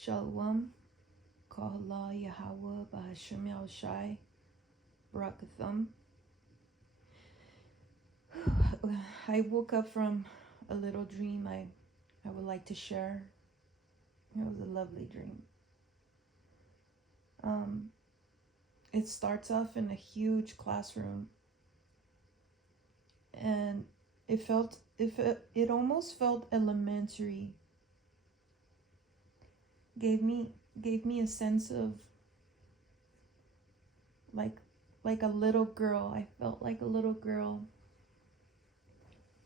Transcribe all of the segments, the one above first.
Shalawam, Kahala Yahweh, Bahashim Yahushai, Barakathum. I woke up from a little dream I would like to share. It was a lovely dream. Um, it starts off in a huge classroom, and it almost felt elementary. Gave me a sense of like like a little girl. I felt like a little girl.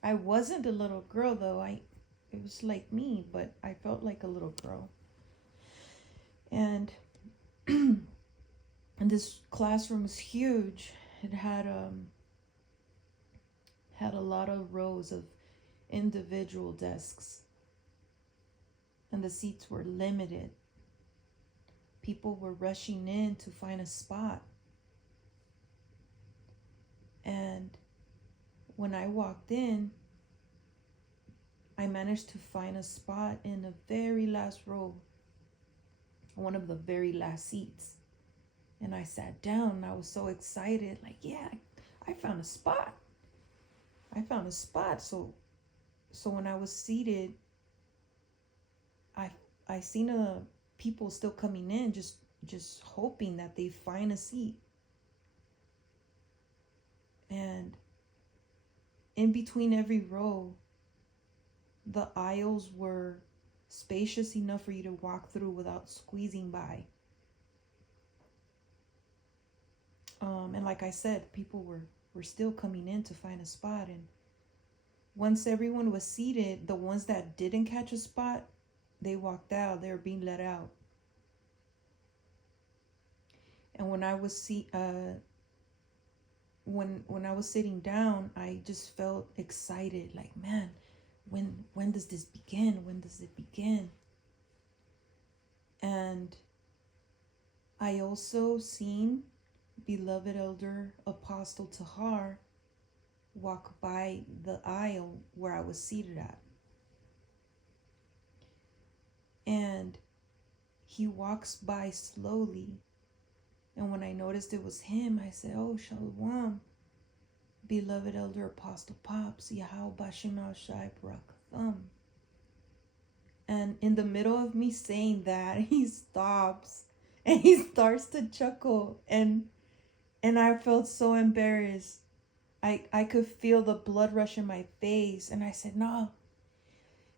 I wasn't a little girl though. It was like me, but I felt like a little girl. And and this classroom was huge. It had a lot of rows of individual desks, and the seats were limited. People were rushing in to find a spot. And when I walked in, I managed to find a spot in the very last row, one of the very last seats. And I sat down and I was so excited, like, yeah, I found a spot. I found a spot. So when I was seated, I seen people still coming in, just hoping that they find a seat. And in between every row, the aisles were spacious enough for you to walk through without squeezing by. And like I said, people were still coming in to find a spot. And once everyone was seated, the ones that didn't catch a spot, they walked out. They were being let out. And when I was when I was sitting down, I just felt excited. Like, man, when does this begin? When does it begin? And I also seen beloved elder Apostle Tahar walk by the aisle where I was seated at. And he walks by slowly. And when I noticed it was him, I said, "Oh, Shalawam, beloved elder Apostle Pops, Yahweh Bashim Shai Barakathum." And in the middle of me saying that, he stops and he starts to chuckle. And I felt so embarrassed. I could feel the blood rush in my face. And I said, "No,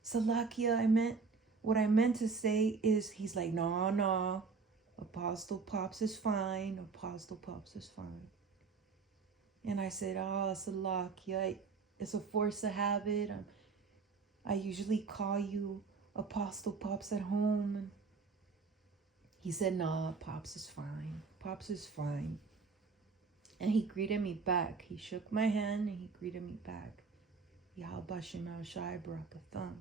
Salakia, what I meant to say is," he's like, no, Apostle Pops is fine. Apostle Pops is fine. And I said, "Oh, Salakia, it's a force of habit. I usually call you Apostle Pops at home." And he said, "No, Pops is fine. Pops is fine." And he greeted me back. He shook my hand and he greeted me back. Yahweh Shema Shai Barakatham.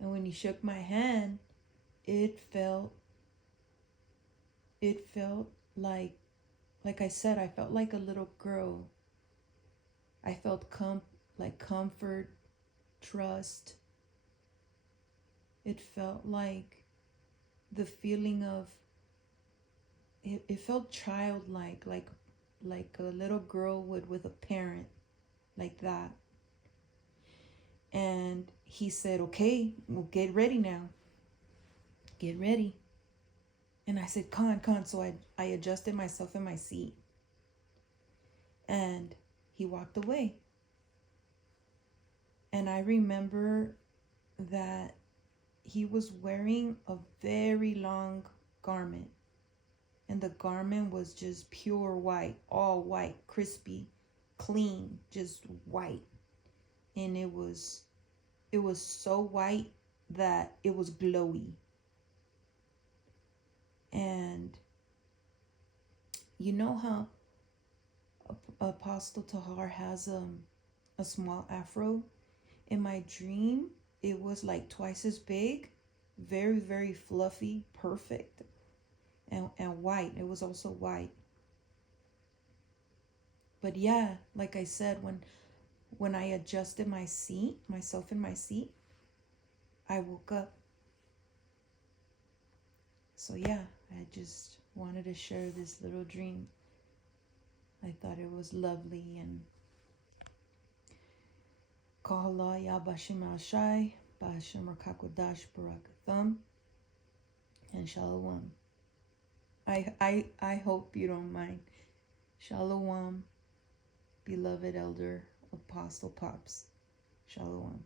And when he shook my hand, it felt like I said, I felt like a little girl. I felt like comfort, trust. It felt like the feeling of, it felt childlike, like a little girl would with a parent, like that. And he said, "Okay, well, get ready now. Get ready." And I said, Con. So I adjusted myself in my seat. And he walked away. And I remember that he was wearing a very long garment. And the garment was just pure white, all white, crispy, clean, just white. And it was so white that it was glowy. And you know how Apostle Tahar has a small afro? In my dream, it was like twice as big, very, very fluffy, perfect, and white. It was also white. But yeah, like I said, when I adjusted myself in my seat, I woke up. So yeah, I just wanted to share this little dream. I thought it was lovely. And Kahala Ya Bashim Al Shai, Bashim Rakakodash Barakathum, and Shalawam. I hope you don't mind. Shalawam, beloved elder Apostle Pops. Shalawam.